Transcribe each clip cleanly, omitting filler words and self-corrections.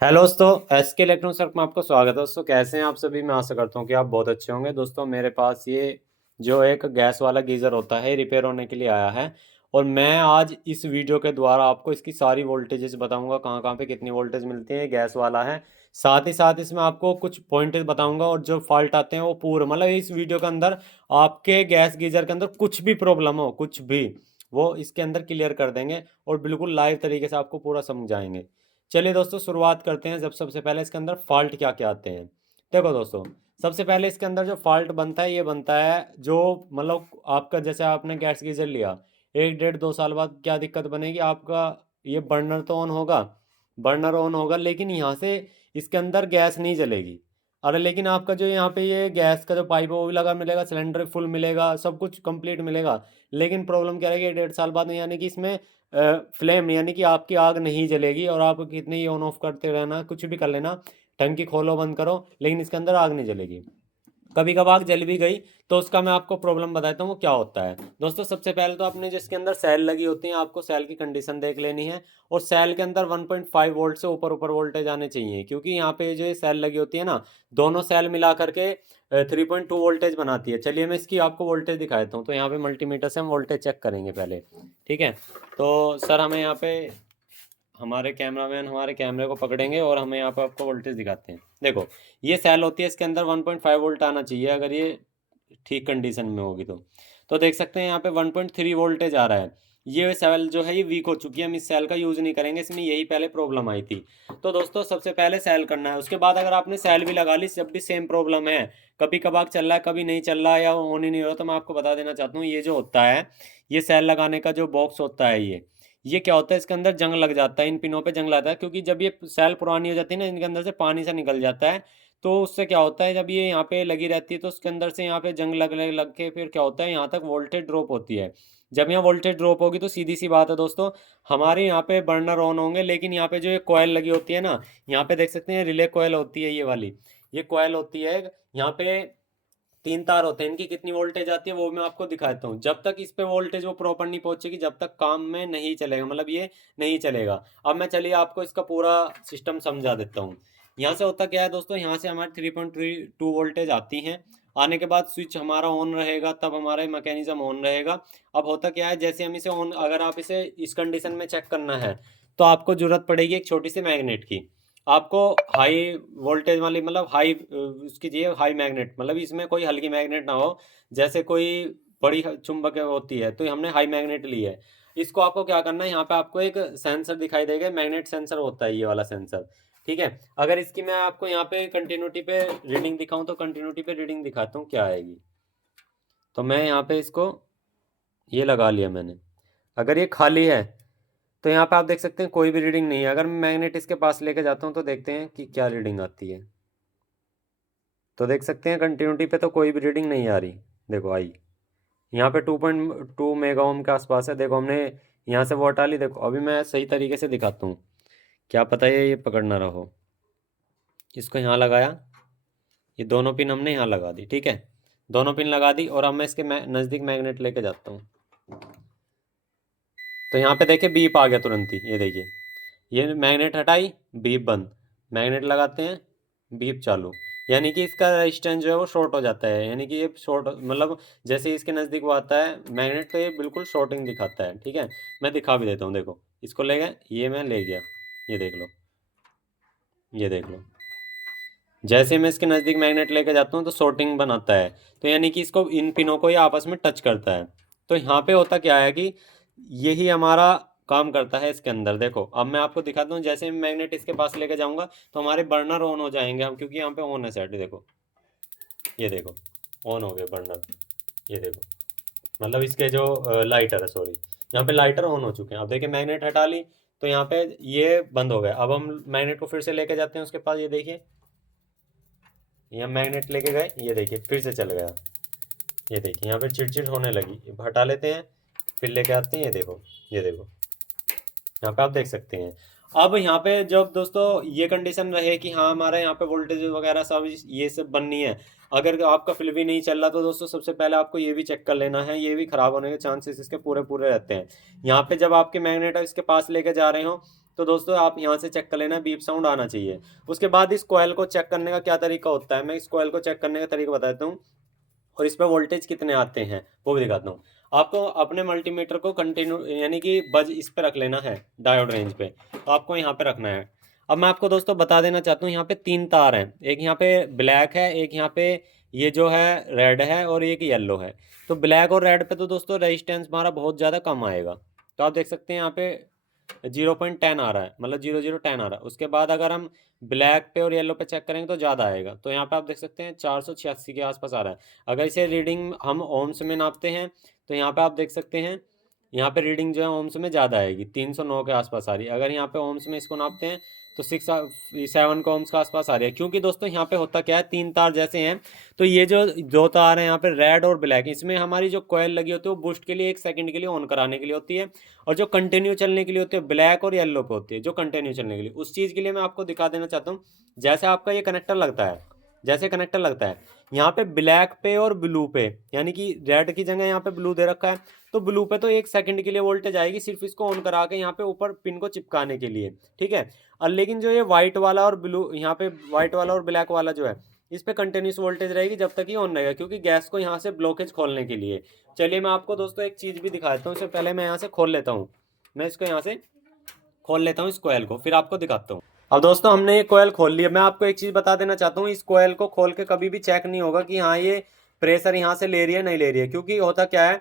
Hello दोस्तों, S के electronics circle में आपका स्वागत है। दोस्तों कैसे हैं आप सभी। मैं आशा करता हूं कि आप बहुत अच्छे होंगे। दोस्तों मेरे पास ये जो एक गैस वाला गीज़र होता है रिपेयर होने के लिए आया है, और मैं आज इस वीडियो के द्वारा आपको इसकी सारी वोल्टेजेस बताऊंगा, कहाँ कहाँ पे कितनी वोल्टेज मिलती है। गैस वाला है, साथ ही साथ इसमें आपको कुछ पॉइंट बताऊंगा, और जो फॉल्ट आते हैं वो पूरा मतलब इस वीडियो के अंदर आपके गैस गीज़र के अंदर कुछ भी प्रॉब्लम हो, कुछ भी वो इसके अंदर क्लियर कर देंगे, और बिल्कुल लाइव तरीके से आपको पूरा समझाएंगे। चलिए दोस्तों शुरुआत करते हैं। जब सबसे पहले इसके अंदर फॉल्ट क्या क्या आते हैं, देखो दोस्तों। सबसे पहले इसके अंदर जो फॉल्ट बनता है, ये बनता है जो मतलब आपका, जैसे आपने गैस गीजर लिया, 1 1.5 2 साल बाद क्या दिक्कत बनेगी आपका। ये बर्नर तो ऑन होगा, बर्नर ऑन होगा, लेकिन यहाँ से इसके अंदर गैस नहीं जलेगी। अरे लेकिन आपका जो यहाँ पे ये गैस का जो पाइप है वो भी लगा मिलेगा, सिलेंडर फुल मिलेगा, सब कुछ कंप्लीट मिलेगा। लेकिन प्रॉब्लम क्या रहेगी, 1 1.5 साल बाद में, यानी कि इसमें फ्लेम यानी कि आपकी आग नहीं जलेगी, और आप कितने ही ऑन ऑफ करते रहना, कुछ भी कर लेना, टंकी खोलो बंद करो, लेकिन इसके अंदर आग नहीं जलेगी। कभी कभार आग जल भी गई तो उसका मैं आपको प्रॉब्लम बताता हूँ वो क्या होता है। दोस्तों सबसे पहले तो आपने जिसके अंदर सेल लगी होती है, आपको सेल की कंडीशन देख लेनी है। और सेल के अंदर 1.5 वोल्ट से ऊपर ऊपर वोल्टेज आने चाहिए, क्योंकि यहाँ पे जो ये सेल लगी होती है ना, दोनों सेल मिला करके 3.2 वोल्टेज बनाती है। चलिए मैं इसकी आपको वोल्टेज दिखा देता हूँ। तो यहाँ पे मल्टीमीटर से हम वोल्टेज चेक करेंगे पहले, ठीक है। तो सर हमें यहाँ पे, हमारे कैमरामैन हमारे कैमरे को पकड़ेंगे और हमें यहाँ पे आपको वोल्टेज दिखाते हैं। देखो ये सेल होती है, इसके अंदर 1.5 वोल्ट आना चाहिए अगर ये ठीक कंडीशन में होगी तो देख सकते हैं यहाँ पे 1.3 वोल्टेज आ रहा है। ये सेल जो है ये वीक हो चुकी है, हम इस सेल का यूज़ नहीं करेंगे, इसमें यही पहले प्रॉब्लम आई थी। तो दोस्तों सबसे पहले सेल करना है, उसके बाद अगर आपने सेल भी लगा ली, जब भी सेम प्रॉब्लम है, कभी कभार चल रहा है कभी नहीं चल रहा है या ऑन ही नहीं हो रहा, तो मैं आपको बता देना चाहता हूँ ये जो होता है, ये सेल लगाने का जो बॉक्स होता है, ये क्या होता है, इसके अंदर जंग लग जाता है, इन पिनों पे जंग लगता है, क्योंकि जब ये सेल पुरानी हो जाती है ना, इनके अंदर से पानी सा निकल जाता है। तो उससे क्या होता है, जब ये यहाँ पे लगी रहती है तो उसके अंदर से यहाँ पे जंग लग लग लग के फिर क्या होता है, यहाँ तक वोल्टेज ड्रॉप होती है। जब यहाँ वोल्टेज ड्रॉप होगी तो सीधी सी बात है दोस्तों, हमारे यहाँ पे बर्नर ऑन होंगे, लेकिन यहाँ पे जो ये कॉयल लगी होती है ना, यहाँ पे देख सकते हैं रिले कॉयल होती है, ये वाली ये कॉयल होती है। यहाँ पे 3 तार होते हैं, इनकी कितनी वोल्टेज आती है वो मैं आपको दिखाता हूँ। जब तक इस पे वोल्टेज वो प्रॉपर नहीं पहुंचेगी, जब तक काम में नहीं चलेगा, मतलब ये नहीं चलेगा। अब मैं चलिए आपको इसका पूरा सिस्टम समझा देता हूँ। यहाँ से होता क्या है दोस्तों, यहाँ से हमारी 3.2 वोल्टेज आती हैं। आने के बाद स्विच हमारा ऑन रहेगा, तब हमारा मैकेनिज्म ऑन रहेगा। अब होता क्या है, जैसे हम इसे ऑन, अगर आप इसे इस कंडीशन में चेक करना है तो आपको जरूरत पड़ेगी एक छोटी सी मैग्नेट की। आपको हाई वोल्टेज वाली मतलब हाई उसकी चाहिए, हाई मैग्नेट, मतलब इसमें कोई हल्की मैग्नेट ना हो, जैसे कोई बड़ी चुंबक होती है, तो हमने हाई मैग्नेट ली है। इसको आपको क्या करना है, यहाँ पे आपको एक सेंसर दिखाई देगा, मैग्नेट सेंसर होता है ये वाला सेंसर, ठीक है। अगर इसकी मैं आपको यहाँ पे कंटिन्यूटी पे रीडिंग दिखाऊं, तो कंटिन्यूटी पे रीडिंग दिखाता हूँ क्या आएगी। तो मैं यहाँ पे इसको ये लगा लिया मैंने। अगर ये खाली है तो यहाँ पे आप देख सकते हैं कोई भी रीडिंग नहीं है। अगर मैं मैग्नेट इसके पास लेके जाता हूँ तो देखते हैं कि क्या रीडिंग आती है। तो देख सकते हैं कंटिन्यूटी पे तो कोई भी रीडिंग नहीं आ रही। देखो आई, यहाँ पे 2.2 मेगा ओम के आसपास है। देखो हमने यहाँ से वो हटा ली। देखो अभी मैं सही तरीके से दिखाता हूँ, क्या पता ये पकड़ ना रहो। इसको यहाँ लगाया, ये दोनों पिन हमने यहाँ लगा दी, ठीक है। दोनों पिन लगा दी, और अब मैं इसके नज़दीक मैग्नेट लेके जाता हूँ। तो यहाँ पे देखिए बीप आ गया तुरंत ही, ये देखिए, ये मैग्नेट हटाई, बीप बंद, मैग्नेट लगाते हैं, बीप चालू। यानी कि इसका रेजिस्टेंस जो है वो शॉर्ट हो जाता है, यानी कि ये शॉर्ट मतलब जैसे ही इसके नज़दीक वो आता है मैग्नेट, तो ये बिल्कुल शॉर्टिंग दिखाता है, ठीक है। मैं दिखा भी देता हूँ, देखो इसको ले गए, ये मैं ले गया, ये देख लो, ये देख लो, जैसे मैं इसके नज़दीक मैग्नेट लेके जाता हूँ तो शॉर्टिंग बनाता है। तो यानी कि इसको, इन पिनों को ये आपस में टच करता है। तो यहाँ पे होता क्या है कि यही हमारा काम करता है इसके अंदर। देखो अब मैं आपको दिखाता हूँ, जैसे मैं मैग्नेट इसके पास लेके जाऊंगा तो हमारे बर्नर ऑन हो जाएंगे हम, क्योंकि यहाँ पे ऑन है सेट। देखो ये देखो ऑन हो गए बर्नर, ये देखो, मतलब इसके जो लाइटर है, सॉरी, यहाँ पे लाइटर ऑन हो चुके हैं। अब देखिए मैग्नेट हटा ली तो यहाँ पे ये बंद हो गया। अब हम मैग्नेट को फिर से लेके जाते हैं उसके पास, ये देखिए, ये हम मैग्नेट लेके गए, ये देखिए फिर से चल गया। ये देखिए यहाँ पे चिड़चिड़ होने लगी, हटा लेते हैं, फिर लेके आते हैं, ये देखो, ये देखो, यहाँ पे आप देख सकते हैं। अब यहाँ पे जब दोस्तों ये कंडीशन रहे कि हाँ हमारा यहाँ पे वोल्टेज वगैरह सब ये सब बननी है, अगर आपका फिर भी नहीं चल रहा, तो दोस्तों सबसे पहले आपको ये भी चेक कर लेना है, ये भी खराब होने के चांसेस इसके पूरे पूरे रहते हैं। यहाँ पे जब आपके मैग्नेट इसके पास लेके जा रहे हो तो दोस्तों आप यहाँ से चेक कर लेना, बीप साउंड आना चाहिए। उसके बाद इस कॉइल को चेक करने का क्या तरीका होता है, मैं इस कॉइल को चेक करने का तरीका बताता हूँ, और इस पर वोल्टेज कितने आते हैं वो भी दिखाता हूँ। आपको अपने मल्टीमीटर को कंटिन्यू यानी कि बज इस पे रख लेना है, डायोड रेंज पे, तो आपको यहाँ पे रखना है। अब मैं आपको दोस्तों बता देना चाहता हूँ, यहाँ पे 3 तार हैं, एक यहाँ पे ब्लैक है, एक यहाँ पे ये जो है रेड है, और एक येलो है। तो ब्लैक और रेड पे तो दोस्तों रेजिस्टेंस हमारा बहुत ज़्यादा कम आएगा। तो आप देख सकते हैं यहाँ पे 0.10 आ रहा है, मतलब 0.010 आ रहा है। उसके बाद अगर हम ब्लैक पे और येलो पे चेक करेंगे तो ज़्यादा आएगा। तो यहाँ पे आप देख सकते हैं 486 के आसपास आ रहा है। अगर इसे रीडिंग हम ओम्स में नापते हैं तो यहाँ पे आप देख सकते हैं, यहाँ पे रीडिंग जो है ओम्स में ज़्यादा आएगी, 309 के आसपास आ रही है। अगर यहाँ पे ओम्स में इसको नापते हैं तो 7 के ओम्स के आसपास आ रही है। क्योंकि दोस्तों यहाँ पे होता क्या है, 3 तार जैसे हैं, तो ये जो 2 तार हैं यहाँ पे रेड और ब्लैक, इसमें हमारी जो कॉइल लगी होती है वो बूस्ट के लिए 1 सेकंड के लिए ऑन कराने के लिए होती है, और जो कंटिन्यू चलने के लिए होती है ब्लैक और येलो पे होती है, जो कंटिन्यू चलने के लिए। उस चीज़ के लिए मैं आपको दिखा देना चाहता हूँ। जैसे आपका ये कनेक्टर लगता है, जैसे कनेक्टर लगता है यहाँ पे ब्लैक पे और ब्लू पे, यानी कि रेड की जगह यहाँ पे ब्लू दे रखा है, तो ब्लू पे तो 1 सेकंड के लिए वोल्टेज आएगी, सिर्फ इसको ऑन करा के यहाँ पे ऊपर पिन को चिपकाने के लिए, ठीक है। और लेकिन जो ये व्हाइट वाला और ब्लू, यहाँ पे व्हाइट वाला और ब्लैक वाला जो है, इस पे कंटिन्यूस वोल्टेज रहेगी जब तक ये ऑन रहेगा, क्योंकि गैस को यहाँ से ब्लॉकेज खोलने के लिए। चलिए मैं आपको दोस्तों एक चीज़ भी दिखा देता हूँ। इससे पहले मैं यहाँ से खोल लेता हूँ, मैं इसको यहाँ से खोल लेता हूँ इस कोयल को, फिर आपको दिखाता हूँ। अब दोस्तों हमने ये कोयल खोल लिया। मैं आपको एक चीज़ बता देना चाहता हूँ, इस कोयल को खोल के कभी भी चेक नहीं होगा कि हाँ ये प्रेशर यहाँ से ले रही है नहीं ले रही है, क्योंकि होता क्या है,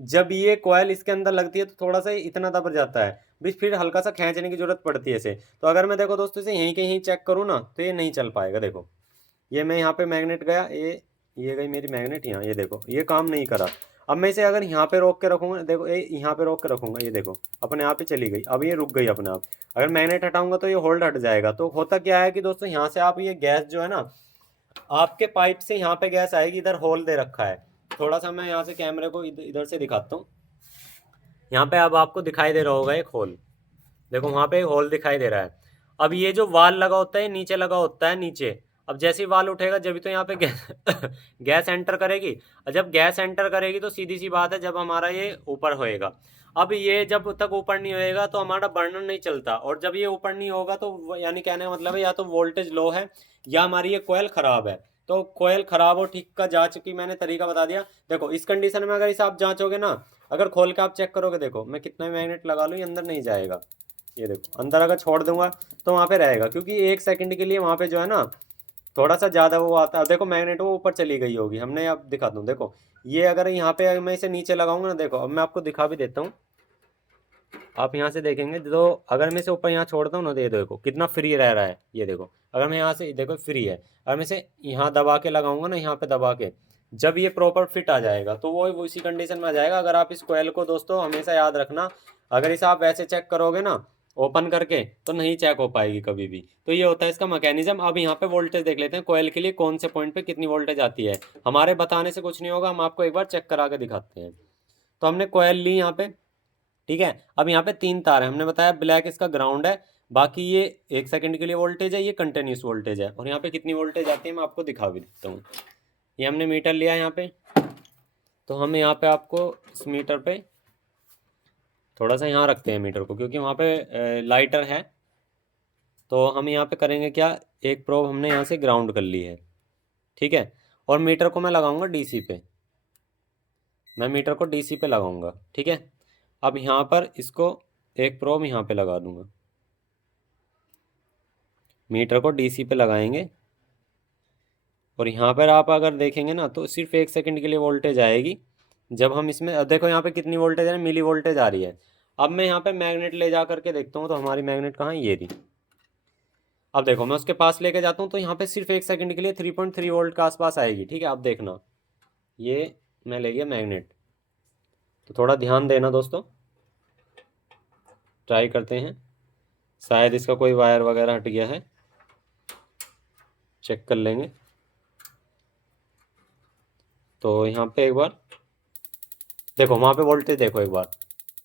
जब ये कोयल इसके अंदर लगती है तो थोड़ा सा इतना दब जाता है, भी फिर हल्का सा खींचने की जरूरत पड़ती है इसे। तो अगर मैं देखो दोस्तों इसे यहीं के यहीं चेक करूँ ना तो ये नहीं चल पाएगा। देखो ये मैं यहाँ पे मैग्नेट गया, ये गई मेरी मैग्नेट यहाँ, ये देखो ये काम नहीं करा। अब मैं इसे अगर यहाँ पे रोक के रखूँगा, देखो ये यहाँ पे रोक के रखूँगा, ये देखो अपने आप ही चली गई, अब ये रुक गई अपने आप। अगर मैग्नेट हटाऊंगा तो ये होल्ड हट जाएगा। तो होता क्या है कि दोस्तों यहाँ से आप ये गैस जो है ना, आपके पाइप से यहाँ पे गैस आएगी, इधर होल दे रखा है। थोड़ा सा मैं यहाँ से कैमरे को इधर से दिखाता हूँ। यहाँ पे अब आपको दिखाई दे रहा होगा एक होल, देखो वहाँ पे एक होल दिखाई दे रहा है। अब ये जो वाल लगा होता है नीचे लगा होता है नीचे, अब जैसे ही वाल उठेगा जब तो यहाँ पे गैस गैस एंटर करेगी, और जब गैस एंटर करेगी तो सीधी सी बात है जब हमारा ये ऊपर होएगा। अब ये जब तक ऊपर नहीं होएगा तो हमारा बर्नर नहीं चलता, और जब ये ऊपर नहीं होगा तो यानी कहने का मतलब है या तो वोल्टेज लो है या हमारी ये कोयल ख़राब है। तो कोयल ख़राब और ठीक का जांच की मैंने तरीका बता दिया। देखो इस कंडीशन में अगर इसे आप जांचोगे ना, अगर खोल के आप चेक करोगे, देखो मैं कितना भी मैग्नेट लगा लूँ ये अंदर नहीं जाएगा। ये देखो अंदर अगर छोड़ दूंगा तो वहाँ पे रहेगा, क्योंकि 1 सेकंड के लिए वहाँ पे जो है ना थोड़ा सा ज़्यादा वो आता है। देखो मैग्नेट वो ऊपर चली गई होगी, हमने अब दिखा दूँ, देखो ये अगर यहाँ पे मैं इसे नीचे लगाऊंगा ना, देखो अब मैं आपको दिखा भी देता हूँ। आप यहाँ से देखेंगे तो अगर मैं इसे ऊपर यहाँ छोड़ता हूँ ना तो ये देखो कितना फ्री रह रहा है। ये देखो अगर मैं यहाँ से, देखो फ्री है, अगर मैं इसे यहाँ दबा के लगाऊंगा ना, यहाँ पे दबा के, जब ये प्रॉपर फिट आ जाएगा तो वो इसी कंडीशन में आ जाएगा। अगर आप इस कोयल को दोस्तों हमेशा याद रखना, अगर इसे आप वैसे चेक करोगे ना ओपन करके तो नहीं चेक हो पाएगी कभी भी। तो ये होता है इसका मैकेनिज्म। अब यहाँ पे वोल्टेज देख लेते हैं कोयल के लिए कौन से पॉइंट पे कितनी वोल्टेज आती है। हमारे बताने से कुछ नहीं होगा, हम आपको एक बार चेक करा के दिखाते हैं। तो हमने कोयल ली यहाँ पे, ठीक है। अब यहाँ पे 3 तार है, हमने बताया ब्लैक इसका ग्राउंड है, बाकी ये 1 सेकंड के लिए वोल्टेज है, ये कंटिन्यूस वोल्टेज है। और यहाँ पे कितनी वोल्टेज आती है मैं आपको दिखा भी देता हूँ। ये हमने मीटर लिया यहाँ पे, तो हम यहाँ पे आपको इस मीटर पे थोड़ा सा यहाँ रखते हैं मीटर को, क्योंकि वहाँ पे लाइटर है। तो हम यहाँ पे करेंगे क्या, एक प्रोब हमने यहाँ से ग्राउंड कर ली है, ठीक है। और मीटर को मैं लगाऊंगा डीसी पे, मैं मीटर को डीसी पे लगाऊंगा, ठीक है। अब यहाँ पर इसको एक प्रोब यहाँ पे लगा दूंगा, मीटर को डीसी पे लगाएंगे, और यहाँ पर आप अगर देखेंगे ना तो सिर्फ 1 सेकंड के लिए वोल्टेज आएगी। जब हम इसमें, अब देखो यहाँ पे कितनी वोल्टेज है, मिली वोल्टेज आ रही है। अब मैं यहाँ पे मैग्नेट ले जा करके देखता हूँ, तो हमारी मैग्नेट कहाँ है, ये थी। अब देखो मैं उसके पास लेके जाता हूँ तो यहाँ पे सिर्फ 1 सेकंड के लिए 3.3 वोल्ट के आसपास आएगी, ठीक है। अब देखना ये मैं ले गया मैग्नेट, तो थोड़ा ध्यान देना दोस्तों, ट्राई करते हैं, शायद इसका कोई वायर वगैरह हट गया है, चेक कर लेंगे। तो यहाँ पे एक बार देखो, वहाँ पे वोल्टेज देखो, एक बार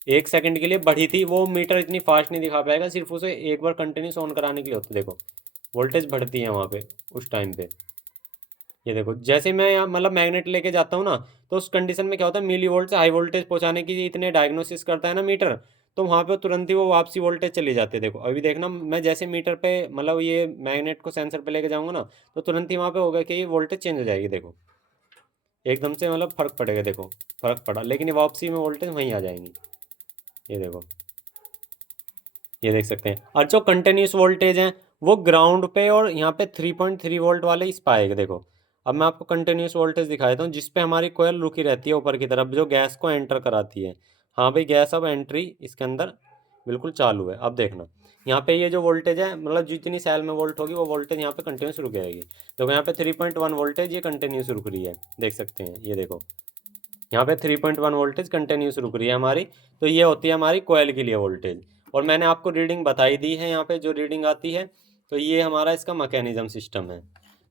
1 सेकंड के लिए बढ़ी थी, वो मीटर इतनी फास्ट नहीं दिखा पाएगा, सिर्फ उसे एक बार कंटिन्यूस ऑन कराने के लिए होता है। देखो वोल्टेज बढ़ती है वहाँ पे उस टाइम पे। ये देखो जैसे मैं यहाँ मतलब मैग्नेट लेके जाता हूँ ना, तो उस कंडीशन में क्या होता है, मिली वोल्ट से हाई वोल्टेज पहुँचाने की इतने डायग्नोसिस करता है ना मीटर, तो वहाँ पे तुरंत ही वो वापसी वोल्टेज चली जाती है। देखो अभी देखना, मैं जैसे मीटर पे मतलब ये मैग्नेट को सेंसर पे लेके जाऊंगा ना, तो तुरंत ही वहाँ पे होगा कि ये वोल्टेज चेंज हो जाएगी। देखो एकदम से मतलब फर्क पड़ेगा। देखो फर्क पड़ा, लेकिन ये वापसी में वोल्टेज वहीं आ जाएंगी। ये देखो, ये देख सकते हैं। और जो कंटिन्यूस वोल्टेज है वो ग्राउंड पे और यहाँ पे 3.3 वोल्ट वाले इस पे आएगा। देखो अब मैं आपको कंटिन्यूस वोल्टेज दिखा देता हूँ, जिस पे हमारी कोयल रुकी रहती है ऊपर की तरफ, जो गैस को एंटर कराती है। हाँ भाई, गैस अब एंट्री इसके अंदर बिल्कुल चालू है। अब देखना यहाँ पे ये जो वोल्टेज है, मतलब जितनी सेल में वोल्ट होगी वो वोल्टेज यहाँ पे कंटिन्यूस रुक जाएगी। देखो यहाँ पे 3.1 वोल्टेज ये कंटिन्यूस रुक रही है, देख सकते हैं। ये देखो यहाँ पे 3.1 वोल्टेज कंटिन्यूस रुक रही है हमारी। तो ये होती है हमारी कोयल के लिए वोल्टेज। और मैंने आपको रीडिंग बताई दी है यहाँ पे जो रीडिंग आती है। तो ये हमारा इसका मैकेनिज्म सिस्टम है।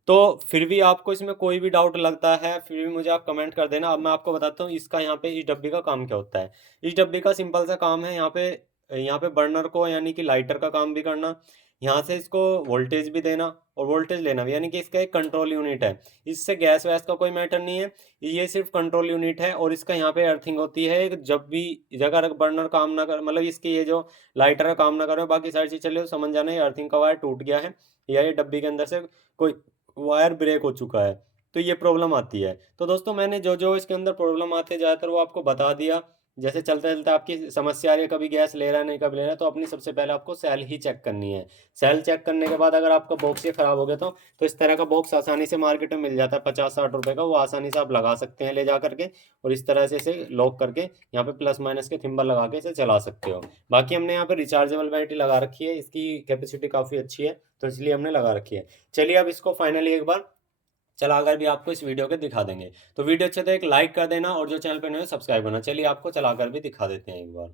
तो फिर भी आपको इसमें कोई भी डाउट लगता है, फिर भी मुझे आप कमेंट कर देना। अब मैं आपको बताता हूँ इसका यहाँ पे इस डब्बी का काम क्या होता है। इस डब्बी का सिंपल सा काम है, यहाँ पे बर्नर को यानी कि लाइटर का काम भी करना, यहाँ से इसको वोल्टेज भी देना और वोल्टेज लेना भी, यानी कि इसका एक कंट्रोल यूनिट है। इससे गैस वैस का कोई मैटर नहीं है, ये सिर्फ कंट्रोल यूनिट है। और इसका यहाँ पे अर्थिंग होती है, जब भी अगर बर्नर काम ना कर, मतलब इसकी ये जो लाइटर का काम ना करे, बाकी सारी चीज़ चले, तो समझ जाना ये अर्थिंग का वायर टूट गया है, या ये डब्बी के अंदर से कोई वायर ब्रेक हो चुका है। तो ये प्रॉब्लम आती है। तो दोस्तों मैंने जो जो इसके अंदर प्रॉब्लम आते हैं ज़्यादातर वो आपको बता दिया। जैसे चलते चलते आपकी समस्या आ रही है, कभी गैस ले रहा है नहीं, कभी ले रहा है, तो अपनी सबसे पहले आपको सेल ही चेक करनी है। सेल चेक करने के बाद अगर आपका बॉक्स ही ख़राब हो गया तो इस तरह का बॉक्स आसानी से मार्केट में मिल जाता है 50-60 रुपए का, वो आसानी से आप लगा सकते हैं ले जा करके। और इस तरह से इसे लॉक करके यहाँ पे प्लस माइनस के थिम्बल लगा के इसे चला सकते हो। बाकी हमने यहाँ पे रिचार्जेबल बैटरी लगा रखी है, इसकी कैपेसिटी काफ़ी अच्छी है, तो इसलिए हमने लगा रखी है। चलिए अब इसको फाइनली एक बार चला कर भी आपको इस वीडियो के दिखा देंगे। तो वीडियो अच्छे तो एक लाइक कर देना, और जो चैनल पर नए सब्सक्राइब करना। चलिए आपको चलाकर भी दिखा देते हैं एक बार।